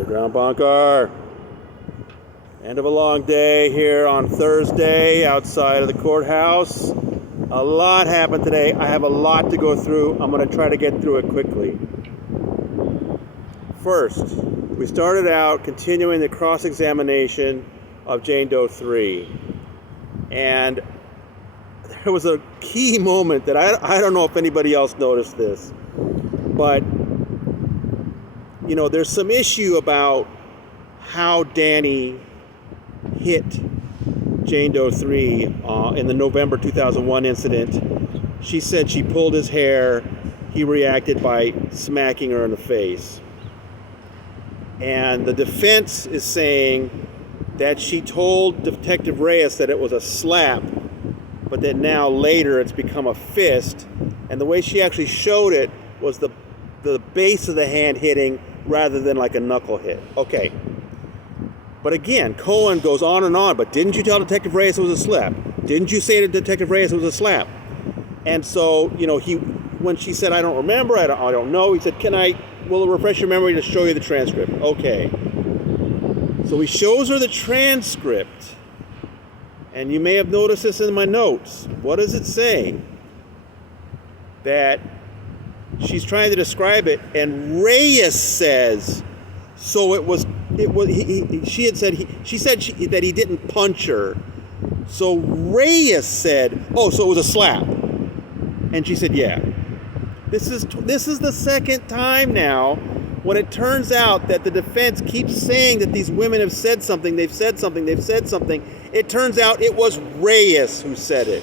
Underground bunker. End of a long day here on Thursday outside of the courthouse. A lot happened today. I have a lot to go through. I'm going to try to get through it quickly. First, we started out continuing the cross-examination of Jane Doe 3. And there was a key moment that I don't know if anybody else noticed this. But, you know, there's some issue about how Danny hit Jane Doe 3 in the November 2001 incident. She said she pulled his hair. He reacted by smacking her in the face. And the defense is saying that she told Detective Reyes that it was a slap, but that now later it's become a fist. And the way she actually showed it was the base of the hand hitting rather than like a knuckle hit. Okay. But again, Cohen goes on and on, but didn't you tell Detective Reyes it was a slap? Didn't you say to Detective Reyes it was a slap? And so, you know, when she said, I don't remember, I don't know, he said, will it refresh your memory to show you the transcript? Okay. So he shows her the transcript. And you may have noticed this in my notes. What does it say? That she's trying to describe it, and Reyes says, so she said that he didn't punch her. So Reyes said, oh, so it was a slap. And she said, yeah. This is the second time now when it turns out that the defense keeps saying that these women have said something, they've said something. It turns out it was Reyes who said it.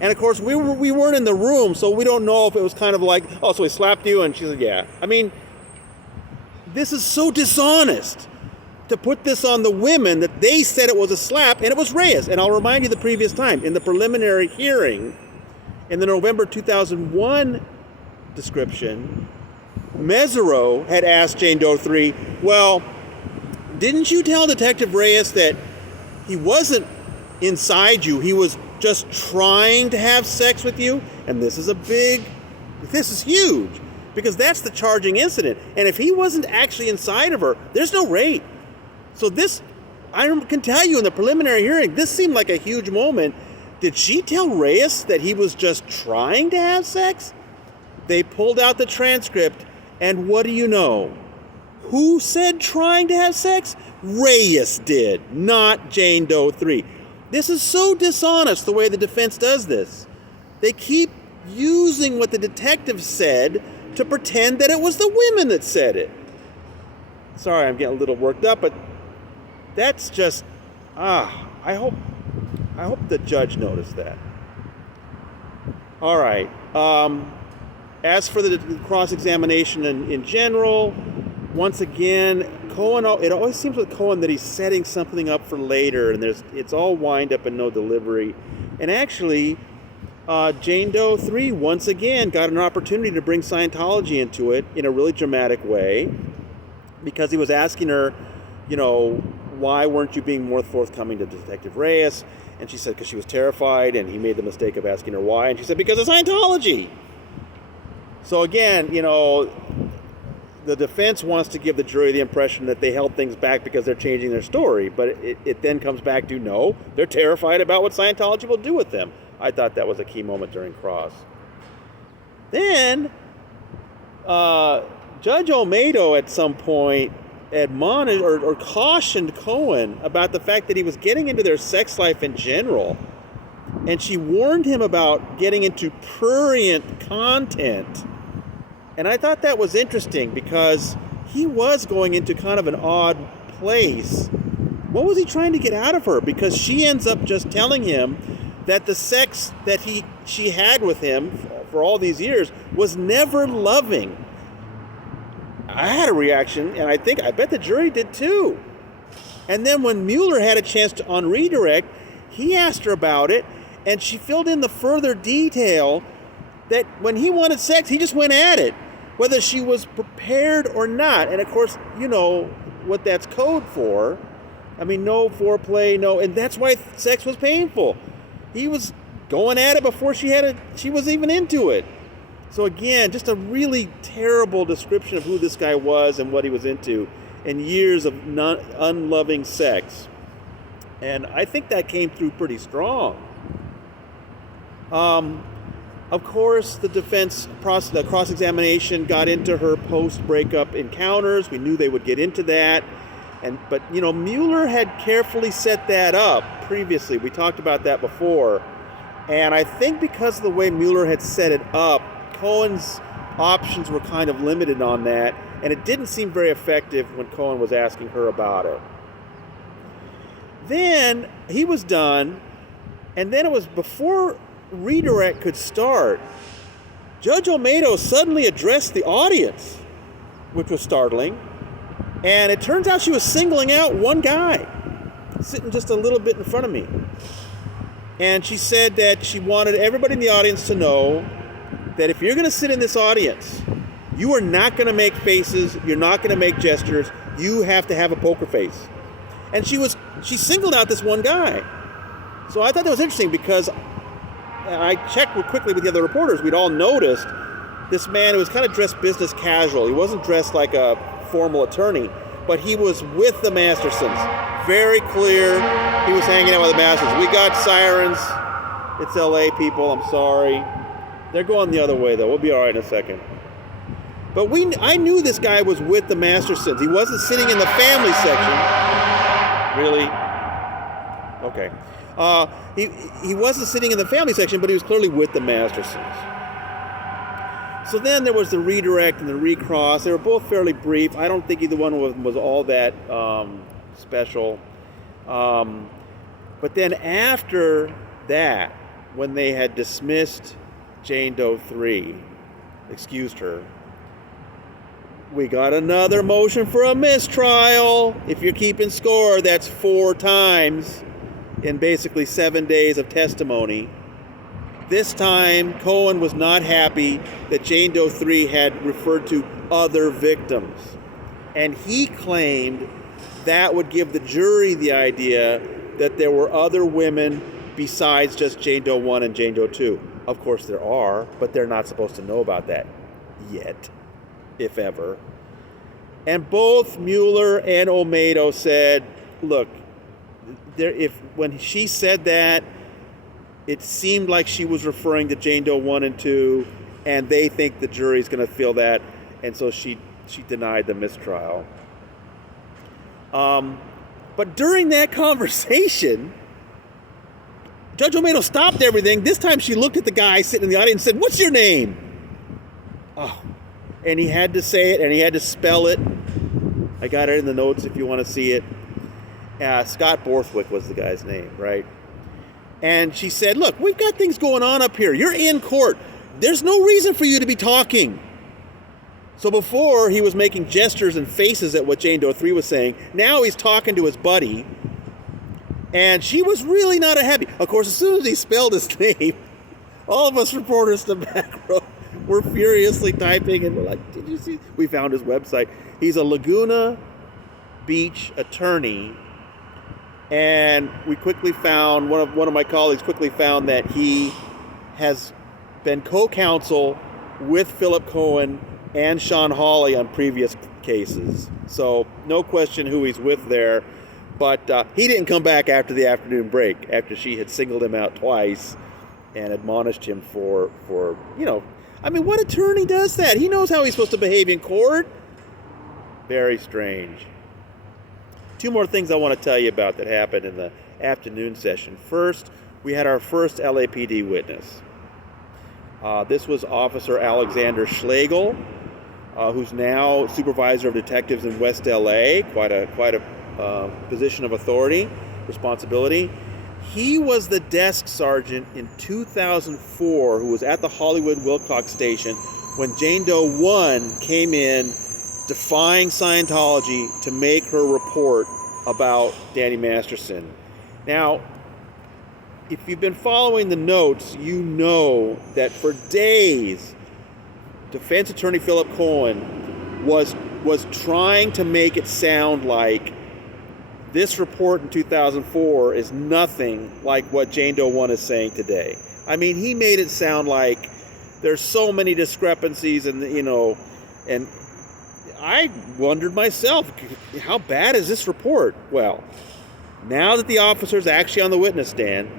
And of course, we weren't in the room, so we don't know if it was kind of like, oh, so he slapped you? And she said, yeah. I mean, this is so dishonest to put this on the women that they said it was a slap and it was Reyes. And I'll remind you the previous time, in the preliminary hearing, in the November 2001 description, Mesereau had asked Jane Doe 3, well, didn't you tell Detective Reyes that he wasn't inside you, he was just trying to have sex with you? And this is huge, because that's the charging incident. And if he wasn't actually inside of her, there's no rape. So this, I can tell you in the preliminary hearing, this seemed like a huge moment. Did she tell Reyes that he was just trying to have sex? They pulled out the transcript, and what do you know? Who said trying to have sex? Reyes did, not Jane Doe 3. This is so dishonest the way the defense does this. They keep using what the detective said to pretend that it was the women that said it. Sorry, I'm getting a little worked up, but that's just, I hope the judge noticed that. All right. As for the cross-examination in general, once again, Cohen, it always seems with Cohen that he's setting something up for later, and it's all wind up and no delivery. And actually, Jane Doe 3 once again got an opportunity to bring Scientology into it in a really dramatic way, because he was asking her, you know, why weren't you being more forthcoming to Detective Reyes? And she said because she was terrified, and he made the mistake of asking her why, and she said because of Scientology. So again, you know, the defense wants to give the jury the impression that they held things back because they're changing their story, but it then comes back to, no, they're terrified about what Scientology will do with them. I thought that was a key moment during Cross. Then, Judge Olmedo at some point admonished or cautioned Cohen about the fact that he was getting into their sex life in general. And she warned him about getting into prurient content. And I thought that was interesting because he was going into kind of an odd place. What was he trying to get out of her? Because she ends up just telling him that the sex that she had with him for all these years was never loving. I had a reaction, and I bet the jury did too. And then when Mueller had a chance to redirect, he asked her about it, and she filled in the further detail that when he wanted sex, he just went at it, whether she was prepared or not. And of course, you know what that's code for. I mean, no foreplay, no, and that's why sex was painful. He was going at it before she was even into it. So again, just a really terrible description of who this guy was and what he was into. and years of unloving sex. And I think that came through pretty strong. Of course, the defense the cross-examination got into her post-breakup encounters. We knew they would get into that. But Mueller had carefully set that up previously. We talked about that before. And I think because of the way Mueller had set it up, Cohen's options were kind of limited on that. And it didn't seem very effective when Cohen was asking her about it. Then he was done. And then it was before redirect could start, Judge Olmedo suddenly addressed the audience, which was startling. And it turns out she was singling out one guy sitting just a little bit in front of me. And she said that she wanted everybody in the audience to know that if you're going to sit in this audience, you are not going to make faces, you're not going to make gestures, you have to have a poker face. And she singled out this one guy. So I thought that was interesting because I checked quickly with the other reporters. We'd all noticed this man who was kind of dressed business casual. He wasn't dressed like a formal attorney, but he was with the Mastersons. Very clear he was hanging out with the Mastersons. We got sirens. It's LA people, I'm sorry. They're going the other way though. We'll be all right in a second. But I knew this guy was with the Mastersons. He wasn't sitting in the family section. Really? Okay. He wasn't sitting in the family section, but he was clearly with the Mastersons. So then there was the redirect and the recross. They were both fairly brief. I don't think either one of them was all that special. But then after that, when they had dismissed Jane Doe 3, excused her, we got another motion for a mistrial. If you're keeping score, that's 4 times in basically 7 days of testimony. This time, Cohen was not happy that Jane Doe 3 had referred to other victims. And he claimed that would give the jury the idea that there were other women besides just Jane Doe 1 and Jane Doe 2. Of course there are, but they're not supposed to know about that yet, if ever. And both Mueller and Olmedo said, look, when she said that, it seemed like she was referring to Jane Doe 1 and 2, and they think the jury's going to feel that, and so she denied the mistrial. But during that conversation, Judge Olmedo stopped everything. This time she looked at the guy sitting in the audience and said, "What's your name?" Oh, and he had to say it, and he had to spell it. I got it in the notes if you want to see it. Scott Borthwick was the guy's name, right? And she said, look, we've got things going on up here. You're in court. There's no reason for you to be talking. So before, he was making gestures and faces at what Jane Doe 3 was saying. Now he's talking to his buddy. And she was really not happy. Of course, as soon as he spelled his name, all of us reporters in the back row were furiously typing. And we're like, did you see? We found his website. He's a Laguna Beach attorney. And we quickly found, one of my colleagues quickly found that he has been co-counsel with Philip Cohen and Sean Hawley on previous cases. So no question who he's with there. But he didn't come back after the afternoon break, after she had singled him out twice and admonished him for what attorney does that? He knows how he's supposed to behave in court. Very strange. 2 more things I want to tell you about that happened in the afternoon session. First, we had our first LAPD witness. This was Officer Alexander Schlegel, who's now supervisor of detectives in West LA, quite a position of authority, responsibility. He was the desk sergeant in 2004 who was at the Hollywood Wilcox station when Jane Doe 1 came in defying Scientology to make her report about Danny Masterson. Now, if you've been following the notes, you know that for days, defense attorney Philip Cohen was trying to make it sound like this report in 2004 is nothing like what Jane Doe 1 is saying today. I mean, he made it sound like there's so many discrepancies and I wondered myself, how bad is this report? Well, now that the officer's actually on the witness stand,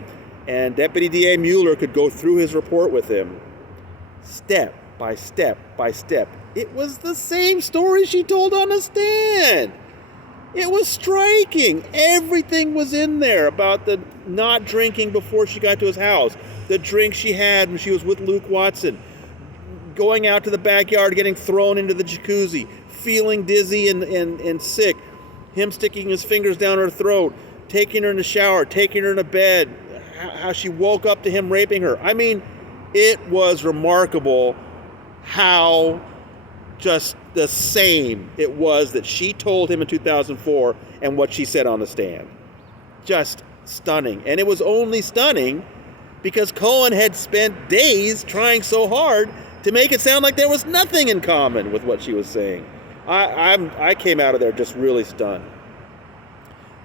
and Deputy DA Mueller could go through his report with him, step by step by step, it was the same story she told on the stand. It was striking. Everything was in there about the not drinking before she got to his house, the drink she had when she was with Luke Watson, going out to the backyard, getting thrown into the jacuzzi, feeling dizzy and sick, him sticking his fingers down her throat, taking her in the shower, taking her in the bed, how she woke up to him raping her. I mean, it was remarkable how just the same it was that she told him in 2004 and what she said on the stand. Just stunning. And it was only stunning because Cohen had spent days trying so hard to make it sound like there was nothing in common with what she was saying. I came out of there just really stunned.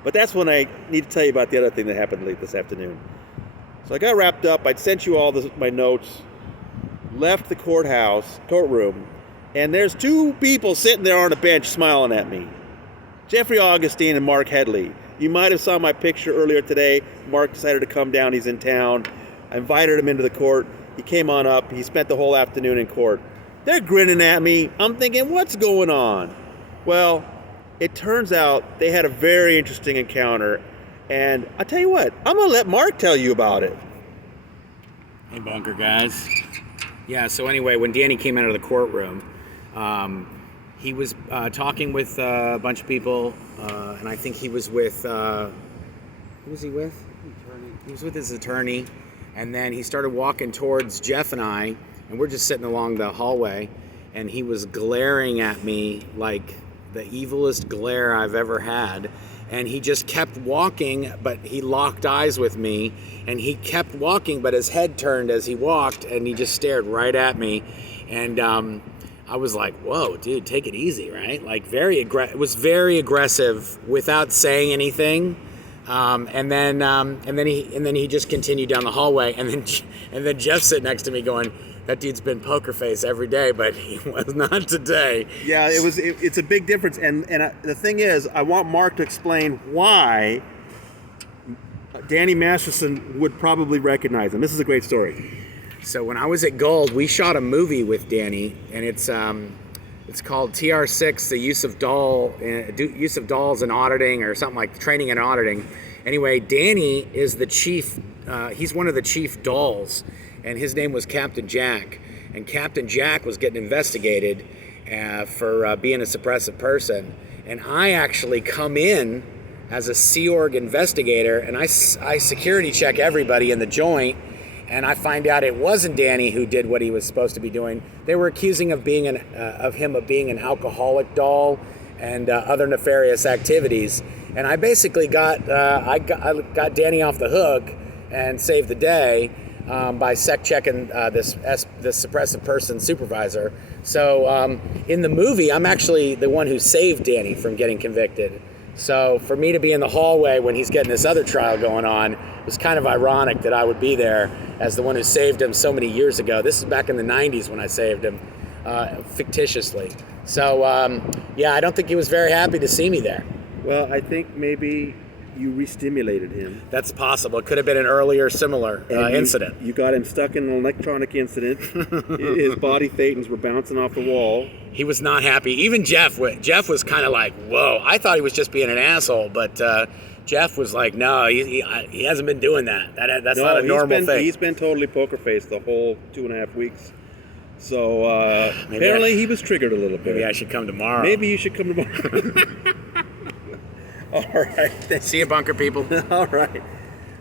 But that's when I need to tell you about the other thing that happened late this afternoon. So I got wrapped up. I'd sent you all my notes, left the courtroom, and there's two people sitting there on a bench smiling at me. Jeffrey Augustine and Mark Headley. You might have saw my picture earlier today. Mark decided to come down. He's in town. I invited him into the court. He came on up. He spent the whole afternoon in court. They're grinning at me. I'm thinking, what's going on? Well, it turns out they had a very interesting encounter. And I'll tell you what, I'm going to let Mark tell you about it. Hey, Bunker guys. Yeah, so anyway, when Danny came out of the courtroom, he was talking with a bunch of people, and I think he was with, who was he with? Attorney. He was with his attorney, and then he started walking towards Jeff and I, and we're just sitting along the hallway, and he was glaring at me like the evilest glare I've ever had. And he just kept walking, but he locked eyes with me, and he kept walking, but his head turned as he walked, and he just stared right at me. And I was like, whoa, dude, take it easy, right? Like it was very aggressive without saying anything. And then he just continued down the hallway, and then Jeff sat next to me going, that dude's been poker face every day, but he was not today. Yeah, it's a big difference. And the thing is, I want Mark to explain why Danny Masterson would probably recognize him. This is a great story. So when I was at Gold, we shot a movie with Danny, and it's called TR6, the use of dolls in auditing, or something like training and auditing. Anyway, Danny is the chief. He's one of the chief dolls. And his name was Captain Jack. And Captain Jack was getting investigated for being a suppressive person. And I actually come in as a Sea Org investigator, and I security check everybody in the joint, and I find out it wasn't Danny who did what he was supposed to be doing. They were accusing him of being an alcoholic doll and other nefarious activities. And I basically got Danny off the hook and saved the day. By checking this suppressive person supervisor. So in the movie, I'm actually the one who saved Danny from getting convicted. So for me to be in the hallway when he's getting this other trial going on, it was kind of ironic that I would be there as the one who saved him so many years ago. This is back in the 90s when I saved him, fictitiously. So yeah, I don't think he was very happy to see me there. Well, I think maybe you re-stimulated him. That's possible. It could have been an earlier similar incident. You got him stuck in an electronic incident. His body thetans were bouncing off the wall. He was not happy. Even Jeff was kind of like, whoa. I thought he was just being an asshole, but Jeff was like, no, he hasn't been doing that. That's not a normal thing. He's been totally poker faced the whole 2.5 weeks. So apparently he was triggered a little bit. Maybe I should come tomorrow. Maybe you should come tomorrow. All right. See you, Bunker people. All right.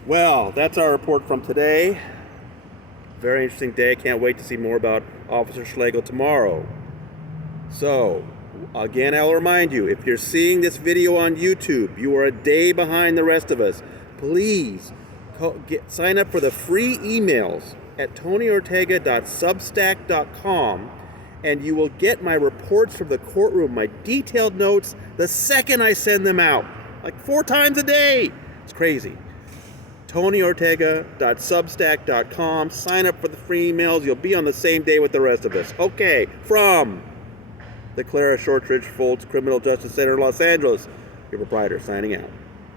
Well, that's our report from today. Very interesting day. Can't wait to see more about Officer Schlegel tomorrow. So, again, I'll remind you, if you're seeing this video on YouTube, you are a day behind the rest of us. Please sign up for the free emails at tonyortega.substack.com, and you will get my reports from the courtroom, my detailed notes, the second I send them out. Like 4 times a day. It's crazy. TonyOrtega.substack.com. Sign up for the free emails. You'll be on the same day with the rest of us. Okay, from the Clara Shortridge Foltz Criminal Justice Center in Los Angeles. Your proprietor signing out.